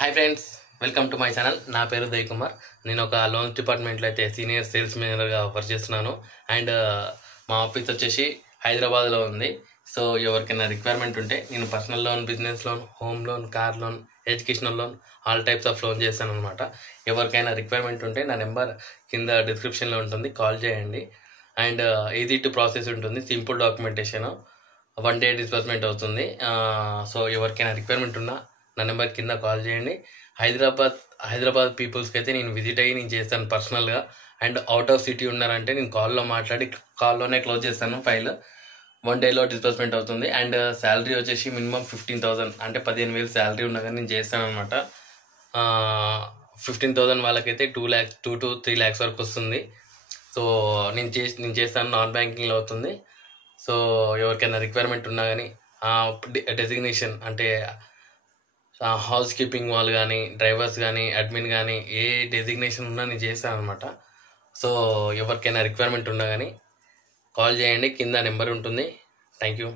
Hi friends, welcome to my channel. నా పేరు దయ్ కుమార్. నేను ఒక లోన్స్ డిపార్ట్మెంట్లో అయితే సీనియర్ సేల్స్ మేనేజర్గా వర్క్ చేస్తున్నాను. అండ్ మా ఆఫీస్ వచ్చేసి హైదరాబాద్లో ఉంది. సో ఎవరికైనా రిక్వైర్మెంట్ ఉంటే నేను personal loan, business loan, home loan, car loan, educational loan, all types of loan చేస్తాను అనమాట. ఎవరికైనా రిక్వైర్మెంట్ ఉంటే నా నెంబర్ కింద డిస్క్రిప్షన్లో ఉంటుంది, కాల్ చేయండి. అండ్ ఈజీ టు ప్రాసెస్ ఉంటుంది, సింపుల్ డాక్యుమెంటేషన్, 1 day డిస్బర్స్మెంట్ అవుతుంది. సో ఎవరికైనా రిక్వైర్మెంట్ ఉన్నా నా నెంబర్ కింద కాల్ చేయండి. హైదరాబాద్ పీపుల్స్కి అయితే నేను విజిట్ అయ్యి నేను చేస్తాను పర్సనల్గా. అండ్ అవుట్ ఆఫ్ సిటీ ఉన్నారంటే నేను కాల్లో మాట్లాడి కాల్లోనే క్లోజ్ చేస్తాను ఫైల్. 1 dayలో డిస్బర్స్మెంట్ అవుతుంది. అండ్ శాలరీ వచ్చేసి మినిమం 15,000 అంటే 15,000 శాలరీ ఉన్నా కానీ నేను చేస్తాను అనమాట. 15,000 వాళ్ళకైతే 2 to 3 lakhs వరకు వస్తుంది. సో నేను చేస్తాను, నాన్ బ్యాంకింగ్లో అవుతుంది. సో ఎవరికైనా రిక్వైర్మెంట్ ఉన్నా కానీ డెసిగ్నేషన్ అంటే హౌస్ కీపింగ్ వాళ్ళు కానీ, డ్రైవర్స్ కానీ, అడ్మిన్ కానీ, ఏ డెసిగ్నేషన్ ఉన్నా నేను చేస్తాను అనమాట. సో ఎవరికైనా రిక్వైర్మెంట్ ఉన్నా కానీ కాల్ చేయండి, కింద నెంబర్ ఉంటుంది. Thank you.